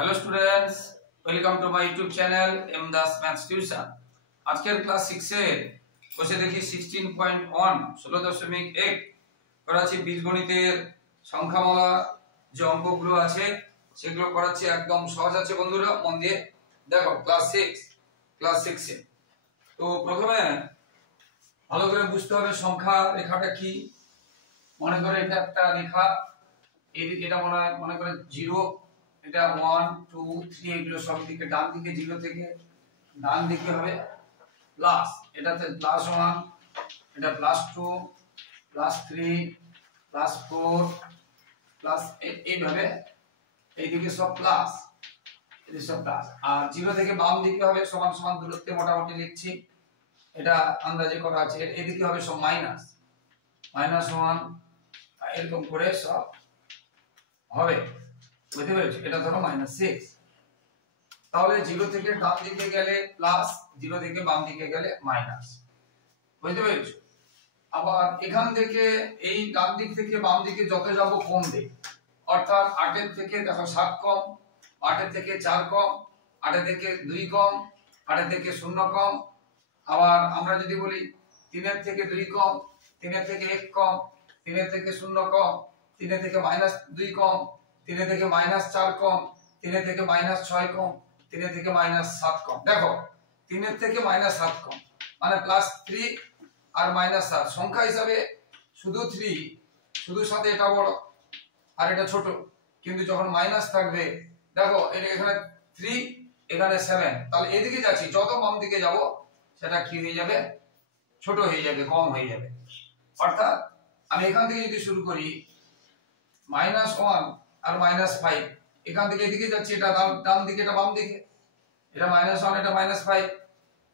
Hello students, welcome to my YouTube channel M Das maths tuition. আজকের class 6 এ বসে দেখি 16.1 16.1 করাচ্ছি বীজগণিতের সংখ্যামালা। যে অঙ্কগুলো আছে সেগুলো করাচ্ছি, একদম সহজ আছে বন্ধুরা, মন দিয়ে দেখো। ক্লাস 6 এ তো প্রথমে ভালো করে বুঝতে হবে সংখ্যা রেখাটা কি। মনে করে এটা একটা রেখা, এদিকে এটা মনে করে 0, এটা 1 2 3 এগুলো সব দিকে ডান দিকে 0 থেকে ডান দিকে হবে প্লাস, এটাতে +1, এটা +2 +3 +4 প্লাস, এইভাবে এইদিকে সব প্লাস, এদিকে সব প্লাস। আর 0 থেকে বাম দিকে হবে সমান সমান দূরত্বে, মোটামুটি লিখছি, এটা আন্দাজে করা আছে। এদিকে হবে সব -1 এরকম করে সব হবে, বুঝতে পেরেছো? এটা ধরো -6। তাহলে 0 থেকে ডান দিকে গেলে প্লাস, 0 থেকে বাম দিকে গেলে মাইনাস, বুঝতে পেরেছো? আবার এখান থেকে এই ডান দিক থেকে বাম দিকে যত যাব কমবে, অর্থাৎ 8 এর থেকে দেখো 7 কম, 8 এর থেকে 4 কম, 8 এর থেকে 2 কম, 8 এর থেকে 0 কম। আবার আমরা যদি বলি 3 এর থেকে 2 কম, 3 এর থেকে 1 কম, 3 এর থেকে 0 কম, 3 এর থেকে -2 কম, 3 এর থেকে -4 কম, 3 এর থেকে -6 কম, 3 এর থেকে -7 কম। দেখো 3 এর থেকে -7 কম মানে +3 আর -7 সংখ্যা হিসাবে শুধু 3, শুধু সাথে এটা বড় আর এটা ছোট, কিন্তু যখন মাইনাস থাকবে দেখো এটা এখানে 3 এখানে 7, তাহলে এদিকে যাচ্ছি, যত বাম দিকে যাব সেটা কি হয়ে যাবে, ছোট হয়ে যাবে, কম হয়ে যাবে। অর্থাৎ আমি এখান থেকে যদি শুরু করি -1 আর -5, এখান থেকে এদিকে যাচ্ছি, এটা ডান দিকে এটা বাম দিকে, এটা -1 এটা -5,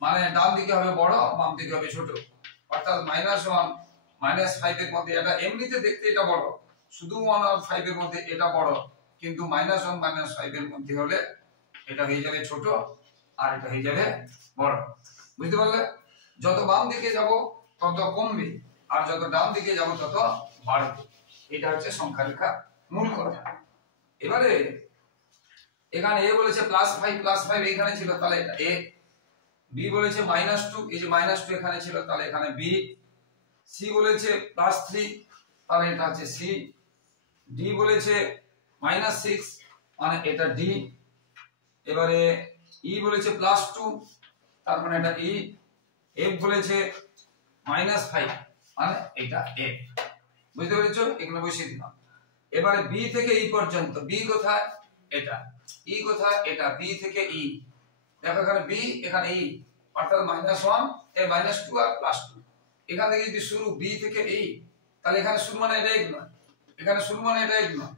মানে ডান দিকে হবে বড়, বাম দিকে হবে ছোট। অর্থাৎ -1 -5 এর মধ্যে এটা এমনিতে দেখতে এটা বড়, শুধু 1 আর 5 এর মধ্যে এটা বড়, কিন্তু -1 -5 এর মধ্যে হলে এটা হয়ে যাবে ছোট আর এটা হয়ে যাবে বড়, বুঝতে পারলে? যত বাম দিকে যাব তত কমবে, আর যত ডান দিকে যাব তত বাড়বে। এটা হচ্ছে সংখ্যা রেখা মূল কথা। এবারে এখানে এ বলেছে +5 এখানে ছিল, তাহলে এটা এ। বি বলেছে -2, এই যে -2 এখানে ছিল, তাহলে এখানে বি। সি বলেছে +3, তাহলে এটা হচ্ছে সি। ডি বলেছে -6, মানে এটা ডি। এবারে ই বলেছে +2, তার মানে এটা ই। এফ বলেছে -5, মানে এটা এফ, বুঝতে পেরেছো? এখানে বসিয়ে দিলাম। এবারে বি থেকে ই পর্যন্ত, বি কোথায়? এটা। ই কোথায়? এটা। বি থেকে ই, দেখো এখানে বি এখানে ই, অর্থাৎ -1 এর -2 আর +2। এখান থেকে যদি শুরু বি থেকে ই, তাহলে এখানে শুরু মানে এটা 1 নয়, এখানে শুরু মানে এটা 1 নয়,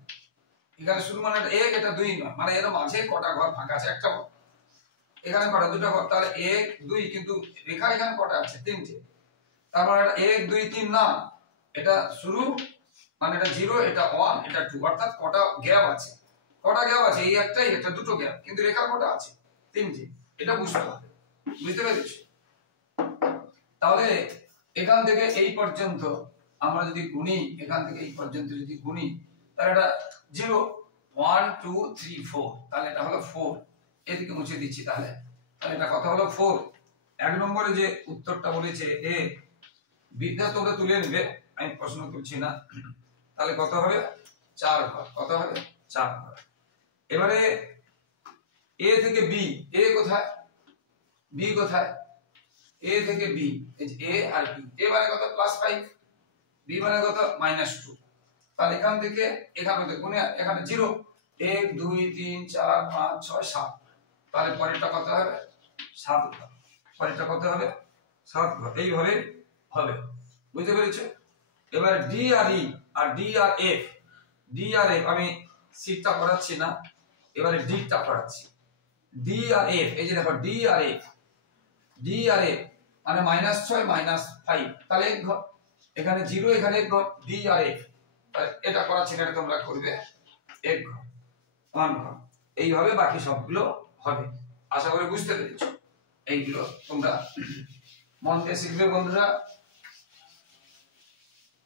এখানে শুরু মানে এটা 1, এটা 2 নয়, মানে এর মাঝে কটা ঘর ফাঁকা আছে? একটা ঘর। এখানে কটা? দুটো ঘর। তাহলে 1 2, কিন্তু রেখা এখানে কটা আছে? 3টে। তার মানে এটা 1 2 3 না, এটা শুরু মানে এটা 0, এটা 1, এটা 2, অর্থাৎ কটা গ্যাপ আছে? কটা গ্যাপ আছে? এই একটাই, এটা দুটো গ্যাপ, কিন্তু রেখা কটা আছে? 3টে। এটা বুঝতে হবে, বুঝতে পেরেছো? তাহলে এখান থেকে এই পর্যন্ত আমরা যদি গুনি, এখান থেকে এই পর্যন্ত যদি গুনি, তাহলে এটা 0 1 2 3 4, তাহলে এটা হলো 4। এদিকে মুছে দিচ্ছি, তাহলে এটা কত হলো? 4। এক নম্বরে যে উত্তরটা বলেছে এ, বিদ্যা তোমরা তুলে নেবে, আমি প্রশ্ন তুলছি না। তাহলে কত হবে? 4 ঘর। কত হবে? 4 ঘর। এবারে এ থেকে বি, এ কোথায়? বি কোথায়? এ থেকে বি, এই যে এ আর বি। এ মানে কত? +5, বি মানে কত? -2। তাহলে এখান থেকে এখানে গুণে, এখানে 0 1 2 3 4 5 6 7, তাহলে পরেরটা কত হবে? 7 ঘর। পরেরটা কত হবে? 7 ঘর। এইভাবে হবে, বুঝতে পেরেছো? এবার ডি আর ই আর ডি আর এফ, ডি আর এফ আমি সিটটা করাচ্ছি না, এবারে ডি টা করাচ্ছি। ডি আর এফ, এই যে দেখো ডি আর এফ, ডি আর এফ মানে -6 -5, তাহলে 1 ঘর। এখানে 0, এখানে 1 ঘর, ডি আর এফ। তাহলে এটা করাচ্ছি না, এটা তোমরা করবে 1 ঘর 1 ঘর। এইভাবে বাকি সবগুলো হবে। আশা করি বুঝতে পেরেছো। এইগুলো তোমরা মন দিয়ে শিখবে বন্ধুরা।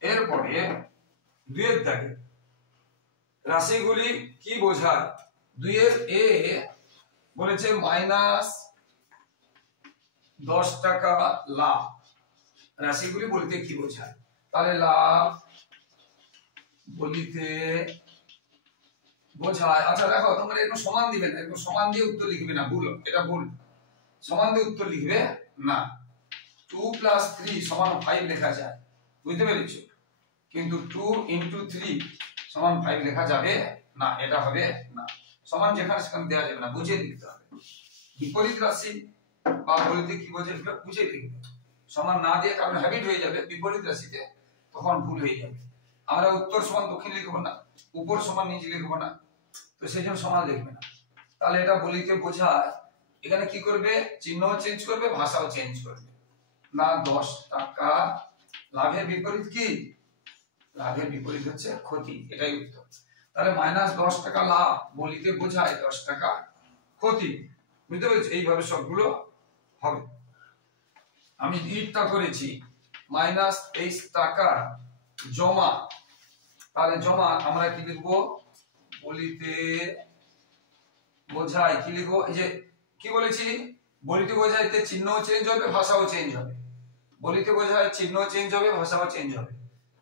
এরপরে 2 এর দাগে রাশিগুলি কি বোঝায় 2 এর এ বলেছে -10 টাকা লাভ। রাশিগুলি বলতে কি বোঝায়? তাহলে লাভ বলিতে বোঝায়, আচ্ছা দেখো তোমরা এরকম সমান দিবে না, এরকম সমান দিয়ে উত্তর লিখবে না, ভুল, এটা ভুল। সমান দিয়ে উত্তর লিখবে না। 2 + 3 = 5 লেখা যায়, বুঝতে পেরেছো? কিন্তু 2 × 3 = 5 লেখা যাবে না, এটা হবে না। সমান যেখানে সেখানে দেওয়া যাবে না, বুঝে লিখতে হবে। বিপরীত রাশি বা বলতে কি বোঝে এটা বুঝে লিখবে। সমান না দিয়ে কারণ হ্যাবিট হয়ে যাবে বিপরীত রাশিতে, তখন ভুল হয়ে যাবে। আমরা উত্তর সমান দক্ষিণ লিখবো না, উপর সমান নিচ লিখবো না, তো সেই জন্য সমান লিখবে না। তাহলে এটা বলিতে বোঝায়, এখানে কি করবে? চিহ্ন চেঞ্জ করবে, ভাষাও চেঞ্জ করবে। না 10 টাকা লাভের বিপরীত কি? লাভের বিপরীত হচ্ছে ক্ষতি, এটাই উত্তর। তাহলে -10 টাকা লাভ বলিতে বোঝায় 10 টাকা ক্ষতি, বুঝতে পেরেছো? এইভাবে সবগুলো হবে। আমি ইটটা করেছি -23 টাকা জমা, তাহলে জমা আমরা কি লিখবো? বলিতে বোঝায় কি লিখবো? এই যে কি বলেছি, বলিতে বোঝাইতে চিহ্ন চেঞ্জ হবে, ভাষাও চেঞ্জ হবে। বলিতে বোঝায় চিহ্ন চেঞ্জ হবে, ভাষাও চেঞ্জ হবে।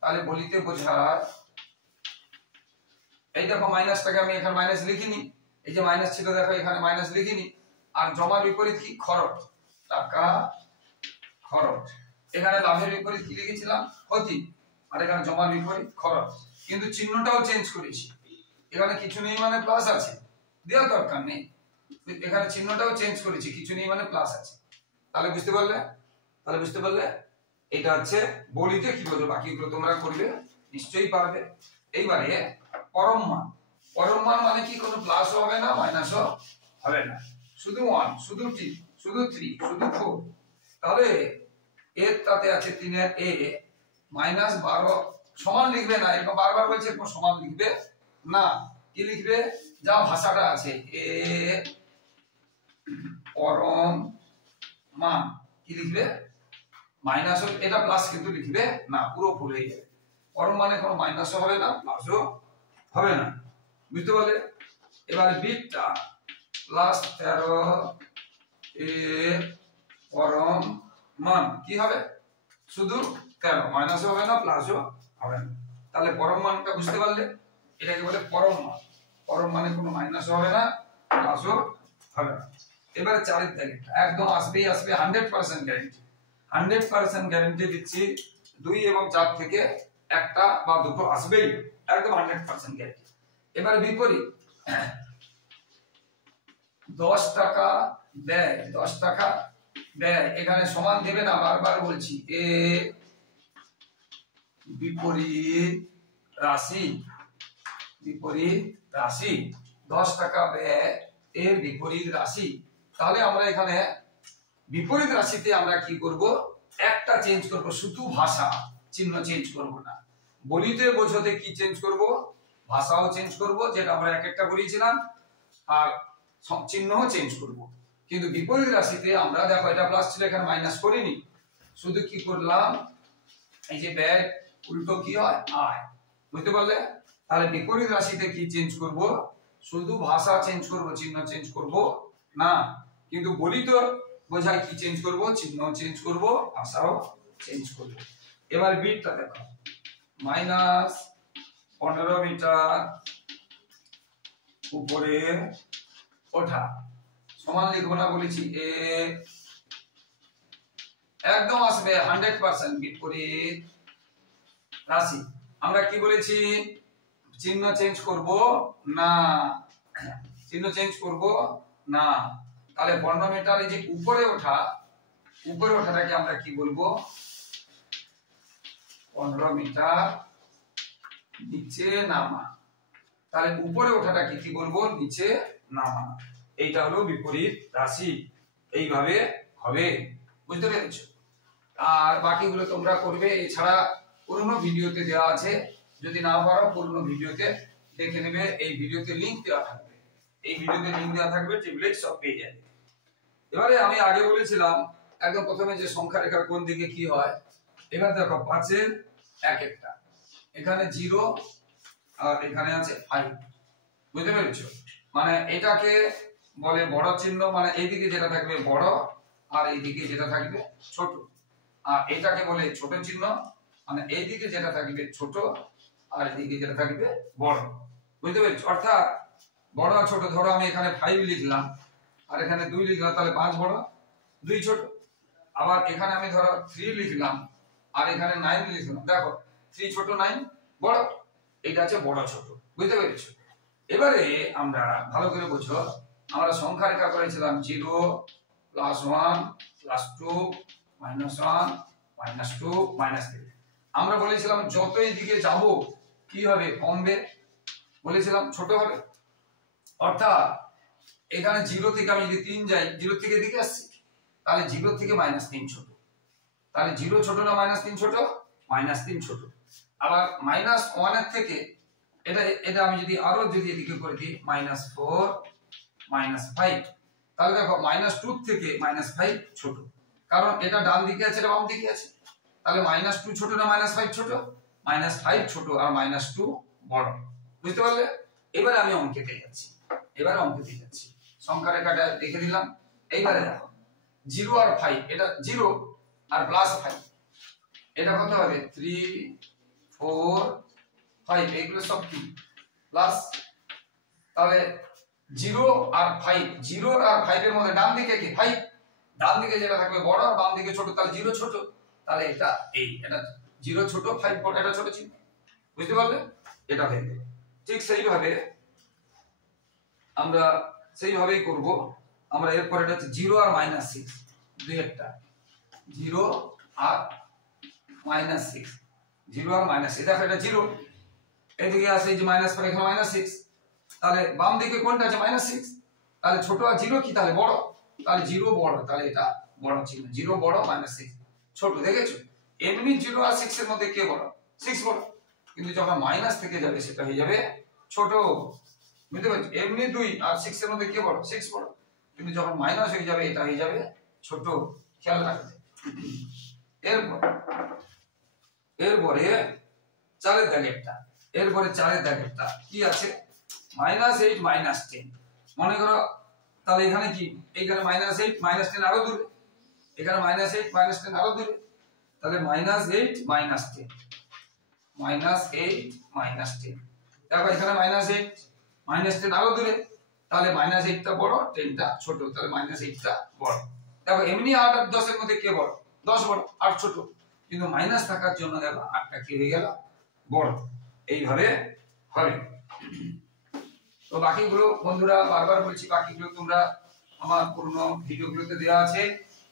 তাহলে বলিতে বোঝায়, এই দেখো মাইনাস টাকা আমি এখানে মাইনাস লিখিনি, এই যে মাইনাস ছিল দেখো এখানে মাইনাস লিখিনি। আর জমার বিপরীত কি? খরচ, টাকা খরচ। এখানে লাভের বিপরীত কি লিখেছিলাম? ক্ষতি। আর এখানে জমার বিপরীত খরচ, কিন্তু চিহ্নটাও চেঞ্জ করেছি। এখানে কিছু নেই মানে প্লাস আছে, দেওয়ার দরকার নেই। এখানে চিহ্নটাও চেঞ্জ করেছি, কিছু নেই মানে প্লাস আছে। তাহলে বুঝতে পারলে? তাহলে বুঝতে পারলে এটা হচ্ছে বলিতে কি বলবো, বাকিগুলো তোমরা করবে, নিশ্চয়ই পারবে। এইবারে পরম মান। পরম মান মানে কি? কোনো প্লাসও হবে না, মাইনাসও হবে না, শুধু 1, শুধু 2, শুধু 3, শুধু 4। তাহলে এর তাতে আছে 3 এর এ -12 সমান লিখবে না, এরকম বারবার বলছে, এরকম সমান লিখবে না। কি লিখবে? যা ভাষাটা আছে, এ পরম মান, কি লিখবে? মাইনাস, এটা প্লাস কিন্তু লিখবে না, পুরো ভুল হয়ে যাবে। পরম মানে কোনো মাইনাসও হবে না, প্লাসও হবে না, বুঝতে পারলে? এবারে বিটটা +13 এর পরম মান কি হবে? শুধু 13, মাইনাসও হবে না, প্লাসও হবে না। তাহলে পরম মানটা বুঝতে পারলে? এটাকে বলে পরম মান। পরম মানে কোনো মাইনাসও হবে না, প্লাসও হবে না। এবারে চারের দাগেরটা একদম আসবেই আসবে, 100% গ্যারান্টি। 100% গ্যারান্টি দিচ্ছি, 2 এবং 4 থেকে একটা বা দুটো আসবেই, একদম 100% গ্যারান্টি। এবারে বিপরীত, 10 টাকা ব্যয়, 10 টাকা ব্যয়, এখানে সমান দেবে না, বারবার বলছি। এ বিপরীত রাশি, বিপরীত রাশি, 10 টাকা ব্যয় এর বিপরীত রাশি। তাহলে আমরা এখানে বিপরীত রাশিতে আমরা কি করব? একটা চেঞ্জ করব, শুধু ভাষা, চিহ্ন চেঞ্জ করব না। বলিতে বোঝাতে কি চেঞ্জ করব? ভাষাও চেঞ্জ করব, যেটা আমরা এক একটা করেছিলাম, আর চিহ্নও চেঞ্জ করব। কিন্তু বিপরীত রাশিতে আমরা দেখো এটা প্লাস ছিল, এখানে মাইনাস করিনি, শুধু কি করলাম? এই যে ব্যয় উল্টো কি হয়? আয়, বুঝতে পারলে? তাহলে বিপরীত রাশিতে কি চেঞ্জ করব? শুধু ভাষা চেঞ্জ করব, চিহ্ন চেঞ্জ করব না। কিন্তু বলিতে বোঝায় কি চেঞ্জ করব? চিহ্ন চেঞ্জ করব, ভাষাও চেঞ্জ করব। এবার বিটটা দেখো, -15 মিটার উপরে ওঠা, সমান লিখবো না বলেছি। এ একদম আসবে 100% বিপরীত রাশি। আমরা কি বলেছি? চিহ্ন চেঞ্জ করব না, চিহ্ন চেঞ্জ করব না। তাহলে 15 মিটার এই যে উপরে ওঠা, উপরে ওঠাটাকে আমরা কি বলবো? 15 মিটার নিচে নামা। তাহলে উপরে ওঠাটাকে কি বলবো? নিচে নামা। এইটা হলো বিপরীত রাশি, এইভাবে হবে, বুঝতে পেরেছো? আর বাকিগুলো তোমরা করবে। এছাড়া পুরনো ভিডিওতে দেওয়া আছে, যদি না পারো পুরনো ভিডিওতে দেখে নেবে। এই ভিডিওতে লিংক দেওয়া থাকবে, এই ভিডিওতে লিংক দেওয়া থাকবে, টেবলেট সব পেয়ে যাবে। এবারে আমি আগে বলেছিলাম একদম প্রথমে যে সংখ্যা রেখার কোন দিকে কি হয়। এবার দেখো 5 এর এক একটা, এখানে 0 আর এখানে আছে 5, বুঝতে পেরেছো? মানে এটাকে বলে বড় চিহ্ন, মানে এইদিকে যেটা থাকবে বড় আর এইদিকে যেটা থাকবে ছোট। আর এটাকে বলে ছোট চিহ্ন, মানে এইদিকে যেটা থাকবে ছোট আর এইদিকে যেটা থাকবে বড়। বুঝতে পেরেছ? অর্থাৎ বড় আর ছোট, ধরো আমি এখানে 5 লিখলাম আর এখানে 2 লিখলাম, তাহলে 5 বড় 2 ছোট। আবার এখানে আমি ধরো 3 লিখলাম আর এখানে 9 লিখলাম, দেখো 3 ছোট 9 বড়, এটা আছে বড় ছোট। বুঝতে পেরেছো? এবারে আমরা ভালো করে বুঝো, আমরা সংখ্যা রেখা করেছিলাম 0 +1 +2 -1 -2 -3। আমরা বলেছিলাম যত এই দিকে যাব কি হবে, কমবে, বলেছিলাম ছোট হবে। অর্থাৎ এখানে 0 থেকে আমি যদি 3 যাই, 0 থেকে এদিকে আসছি, তাহলে 0 থেকে -3 ছোট। তাহলে 0 ছোট না -3 ছোট? -3 ছোট। আবার -1 এর থেকে এটা আমি যদি আরো যদি এদিকে করে দিই -4 -5, তাহলে দেখো -2 থেকে -5 ছোট, কারণ এটা ডান দিকে আছে এটা বাম দিকে আছে। তাহলে -2 ছোট না -5 ছোট? -5 ছোট আর -2 বড়। বুঝতে পারলে? এবারে আমি অঙ্কেতে যাচ্ছি, সংখ্যা রেখাটা দেখে দিলাম। এইবারে দেখো 0 আর 5, এটা 0 আর +5, এটা কত হবে 3 4 5, এগুলো সব কি প্লাস। তাহলে 0 আর 5, 0 আর 5 এর মধ্যে ডান দিকে কি 5, ডান দিকে যেটা থাকবে বড় আর বাম দিকে ছোট, তাহলে 0 ছোট, তাহলে এটা এটা 0 ছোট 5 বড়, এটা ছোট চিহ্ন। বুঝতে পারলে? এটা হয়ে গেল। ঠিক সেইভাবে আমরা সেইভাবেই করব। আমরা এরপর এটা হচ্ছে 0 আর -6, দুই একটা 0 আর -6, 0 আর -6, দেখো এটা 0, এদিকে আছে এই যে -5, এখানে -6, তাহলে বাম দিকে কোনটা আছে -6, তাহলে ছোট আর 0 কি তাহলে বড়, তাহলে 0 বড়, তাহলে এটা বড় চিহ্ন। 0 বড় -6 ছোট। দেখেছো? এমনি 0 আর 6 এর মধ্যে কে বড়? 6 বড়, কিন্তু যখন মাইনাস থেকে যাবে সেটা হয়ে যাবে ছোট। বুঝতে পারছো? এমনি 2 আর 6 এর মধ্যে কে বড়? 6 বড়, কিন্তু যখন মাইনাস হয়ে যাবে এটা হয়ে যাবে ছোট। খেয়াল রাখবে। এরপরে 4 এর দাগেরটা, কি আছে -8 -10। মনে করো তাহলে এখানে কি, এইখানে -8 -10 আরো দূরে, এখানে -8 -10 আরো দূরে, তাহলে -8 -10, -8 -10। দেখো এখানে -8 -10 আরো দূরে, তাহলে -8 টা বড় 10 টা ছোট, তাহলে -8 টা বড়। দেখো এমনি 8 আর 10 এর মধ্যে কে বড়? 10 বড়, 8 ছোট, কিন্তু মাইনাস থাকার জন্য দেখো 8 টা কি হয়ে গেল বড়। এইভাবে হবে। তো বাকিগুলো বন্ধুরা বারবার বলছি, বাকিগুলো তোমরা আমার পুরনো ভিডিওগুলোতে দেওয়া আছে,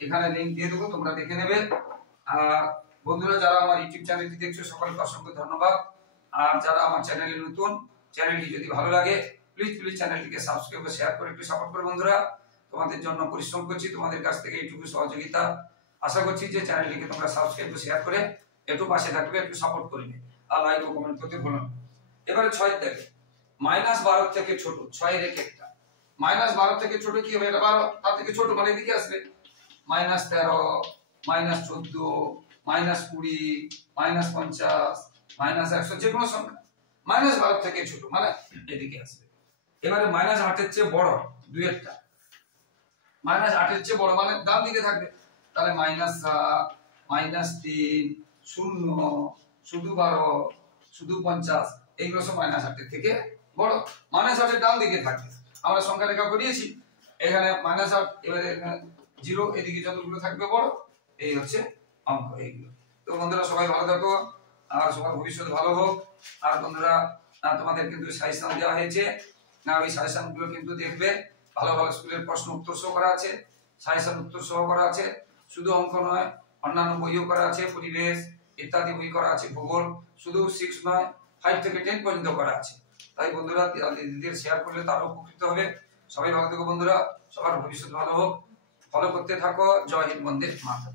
এখানে লিংক দিয়ে দেবো, তোমরা দেখে নেবে। আর বন্ধুরা যারা আমার ইউটিউব চ্যানেলটি দেখছো সকলকে অসংখ্য ধন্যবাদ। আর যারা আমার চ্যানেলে নতুন, চ্যানেলটি যদি ভালো লাগে প্লিজ চ্যানেলটিকে সাবস্ক্রাইব ও শেয়ার করে একটু সাপোর্ট করো বন্ধুরা। তোমাদের জন্য পরিশ্রম করছি, তোমাদের কাছ থেকে এইটুকু সহযোগিতা আশা করছি যে চ্যানেলটিকে তোমরা সাবস্ক্রাইব ও শেয়ার করে একটু পাশে থাকবে, একটু সাপোর্ট করবে আর লাইক ও কমেন্ট করতে ভুলো না। এবারে 6 দেখে -12 থেকে ছোট, 6 এর একটা -12 থেকে ছোট কি হবে? এটা 12, তার থেকে ছোট মানে এদিকে আসবে -13 -14 -20 -50 -100, যে কোনো সংখ্যা -12 থেকে ছোট মানে এদিকে আসবে। এবারে -8 এর চেয়ে বড়, দুই একটা -8 এর চেয়ে বড় মানে ডান দিকে থাকবে, তাহলে -7 -3 0 শুধু 12 শুধু 50, এইগুলো সব -8 এর থেকে বড়। -8 এর ডান দিকে থাকবে, আমরা সংখ্যা রেখা করিয়েছি, এখানে -8, এবারে 0, এদিকে যতগুলো থাকবে বড়। এই হচ্ছে অঙ্ক এইগুলো। তো বন্ধুরা সবাই ভালো থাকো আর সবার ভবিষ্যৎ ভালো হোক। আর বন্ধুরা তোমাদের কিন্তু সাজেশন দেওয়া হয়েছে, না ওই সাজেশন গুলো কিন্তু দেখবে, ভালো ভালো স্কুলের প্রশ্ন উত্তর সহ করা আছে, সাজেশন উত্তর সহ করা আছে। শুধু অঙ্ক নয়, অন্যান্য বইও করা আছে, পরিবেশ ইত্যাদি বই করা আছে, ভূগোল, শুধু 6 নয় 5 থেকে 10 পর্যন্ত করা আছে। তাই বন্ধুরা দিদিদের শেয়ার করলে তারা উপকৃত হবে। সবাই ভালো থেকো বন্ধুরা, সবার ভবিষ্যৎ ভালো হোক, ফলো করতে থাকো। জয় হিন্দ, বন্দে মাতরম।